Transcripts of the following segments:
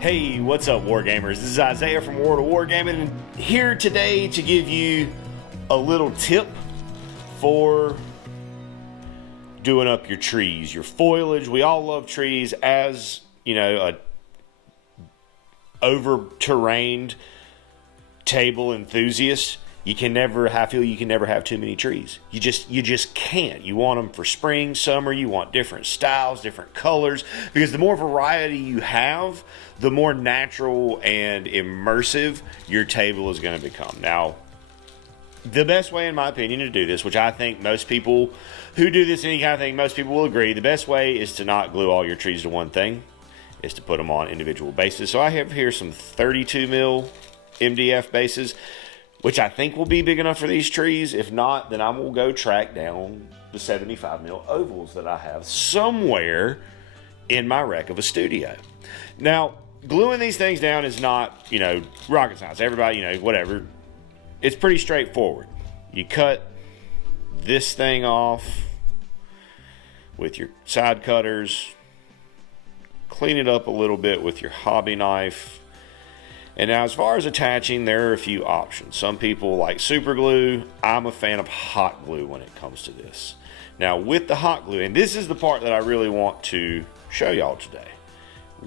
Hey, what's up, Wargamers? This is Isaiah from World of Wargaming, and here today to give you a little tip for doing up your trees, your foliage. We all love trees. As you know, a over-terrained table enthusiast, you can never have too many trees. You just can't. You want them for spring, summer. You want different styles, different colors, because the more variety you have, the more natural and immersive your table is going to become. Now, the best way, in my opinion, to do this, which I think most people who do this any kind of thing, most people will agree, the best way is to not glue all your trees to one thing, is to put them on individual bases. So I have here some 32 mil MDF bases, which I think will be big enough for these trees. If not, then I will go track down the 75 mil ovals that I have somewhere in my wreck of a studio. Now, gluing these things down is not, rocket science. Everybody, whatever. It's pretty straightforward. You cut this thing off with your side cutters, clean it up a little bit with your hobby knife. And now, as far as attaching, there are a few options. Some people like super glue. I'm a fan of hot glue when it comes to this. Now, with the hot glue, and this is the part that I really want to show y'all today.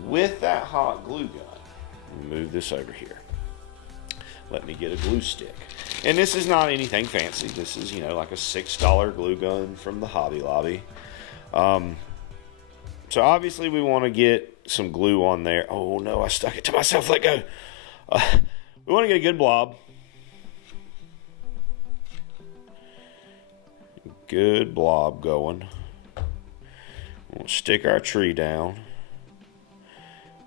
With that hot glue gun, move this over here. Let me get a glue stick. And this is not anything fancy. This is, like a $6 glue gun from the Hobby Lobby. So obviously we want to get some glue on there. Oh no, I stuck it to myself. Let go. We want to get a good blob. Good blob going. We'll stick our tree down.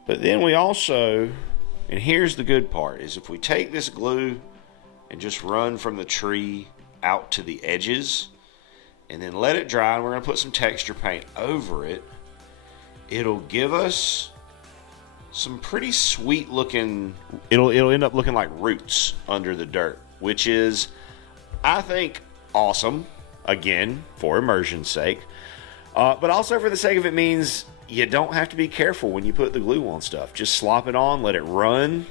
But then we also, and here's the good part, is if we take this glue and just run from the tree out to the edges and then let it dry, and we're going to put some texture paint over it, it'll give us some pretty sweet looking, it'll end up looking like roots under the dirt, which is, I think, awesome, again, for immersion's sake, but also for the sake of it means you don't have to be careful when you put the glue on stuff. Just slop it on, let it run.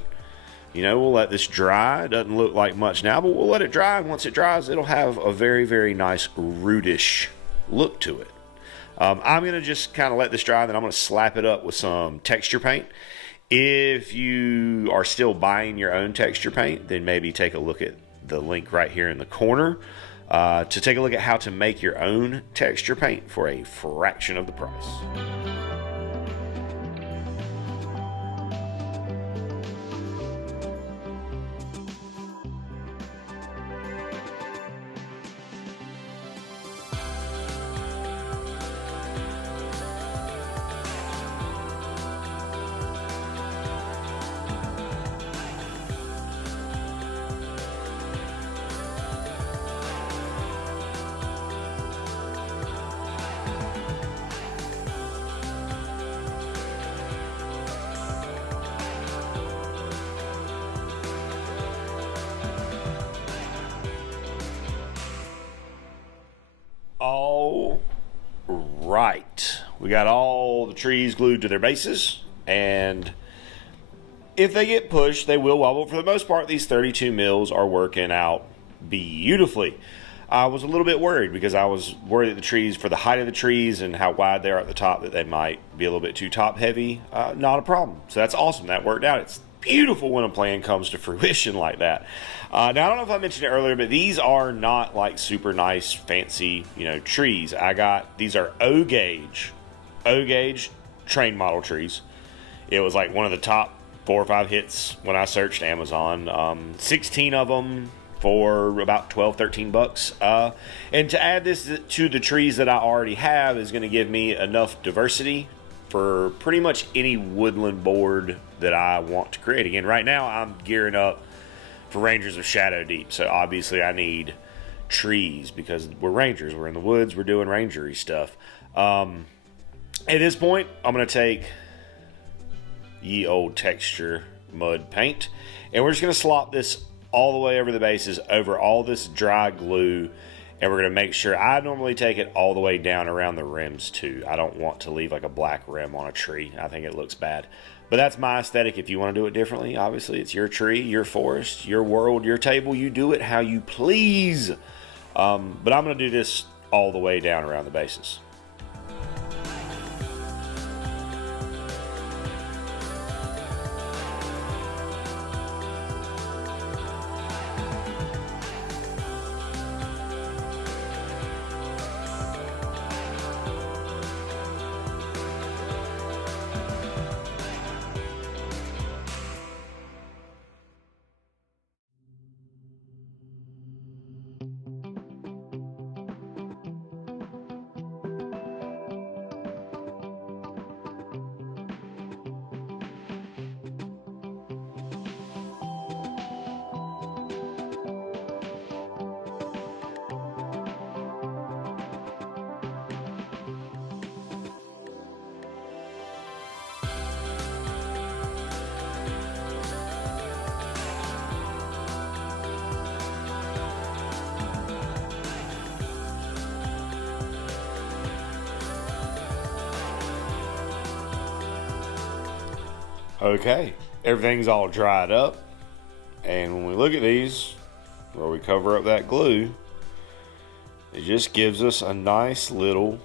We'll let this dry. It doesn't look like much now, but we'll let it dry, and once it dries, it'll have a very, very nice rootish look to it. I'm going to just kind of let this dry, and then I'm going to slap it up with some texture paint. If you are still buying your own texture paint, then maybe take a look at the link right here in the corner to take a look at how to make your own texture paint for a fraction of the price. All right, we got all the trees glued to their bases, and if they get pushed, they will wobble. For the most part, these 32 mils are working out beautifully. I was a little bit worried because I was worried that the trees, for the height of the trees and how wide they are at the top, that they might be a little bit too top heavy. Not a problem. So that's awesome. That worked out. It's beautiful when a plan comes to fruition like that. Now, I don't know if I mentioned it earlier, but these are not like super nice, fancy, trees. These are O gauge train model trees. It was like one of the top 4 or 5 hits when I searched Amazon. 16 of them for about 12, 13 bucks. And to add this to the trees that I already have is going to give me enough diversity for pretty much any woodland board that I want to create. Again, right now I'm gearing up for Rangers of Shadow Deep, so obviously I need trees because we're rangers, we're in the woods, we're doing rangery stuff. At this point, I'm going to take ye old texture mud paint, and we're just going to slop this all the way over the bases, over all this dry glue. And we're going to make sure, I normally take it all the way down around the rims too. I don't want to leave like a black rim on a tree. I think it looks bad. But that's my aesthetic. If you want to do it differently, obviously it's your tree, your forest, your world, your table. You do it how you please. But I'm going to do this all the way down around the bases. Okay, everything's all dried up, and when we look at these, where we cover up that glue, it just gives us a nice little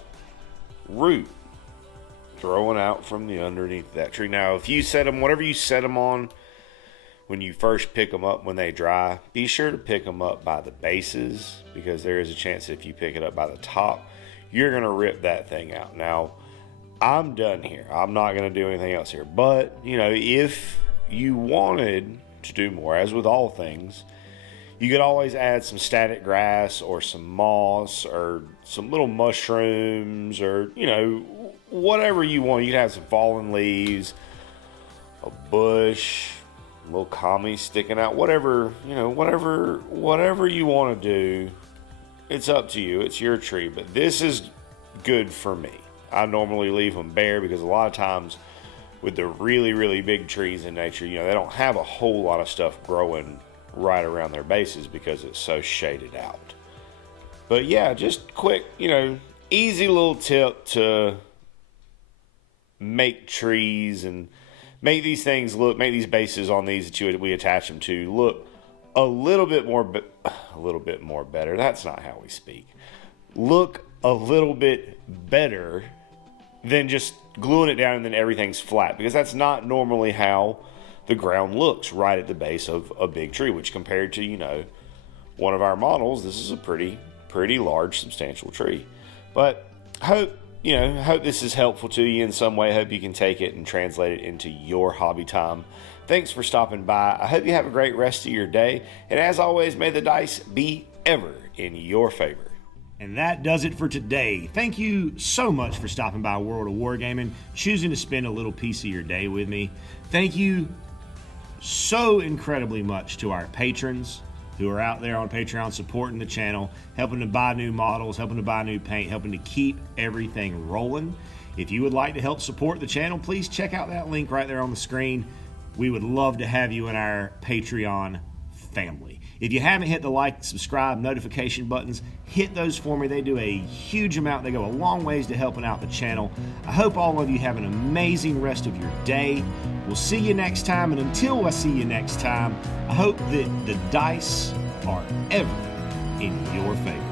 root growing out from the underneath that tree. Now, if you set them, whatever you set them on when you first pick them up when they dry, be sure to pick them up by the bases, because there is a chance that if you pick it up by the top, you're going to rip that thing out. Now, I'm done here. I'm not going to do anything else here. But, you know, if you wanted to do more, as with all things, you could always add some static grass or some moss or some little mushrooms or, you know, whatever you want. You can have some fallen leaves, a bush, a little kami sticking out, whatever, you know, whatever you want to do. It's up to you. It's your tree. But this is good for me. I normally leave them bare because a lot of times with the really, really big trees in nature, you know, they don't have a whole lot of stuff growing right around their bases because it's so shaded out. But yeah, just quick, you know, easy little tip to make trees and make these things look, make these bases on these that we attach them to look a little bit more better. That's not how we speak. Look a little bit better than just gluing it down and then everything's flat, because that's not normally how the ground looks right at the base of a big tree, which compared to, you know, one of our models, this is a pretty large, substantial tree. But hope this is helpful to you in some way. Hope you can take it and translate it into your hobby time. Thanks for stopping by. I hope you have a great rest of your day. And as always, may the dice be ever in your favor. And that does it for today. Thank you so much for stopping by World of Wargaming, choosing to spend a little piece of your day with me. Thank you so incredibly much to our patrons who are out there on Patreon supporting the channel, helping to buy new models, helping to buy new paint, helping to keep everything rolling. If you would like to help support the channel, please check out that link right there on the screen. We would love to have you in our Patreon family. If you haven't hit the like, subscribe, notification buttons, hit those for me. They do a huge amount. They go a long ways to helping out the channel. I hope all of you have an amazing rest of your day. We'll see you next time. And until I see you next time, I hope that the dice are ever in your favor.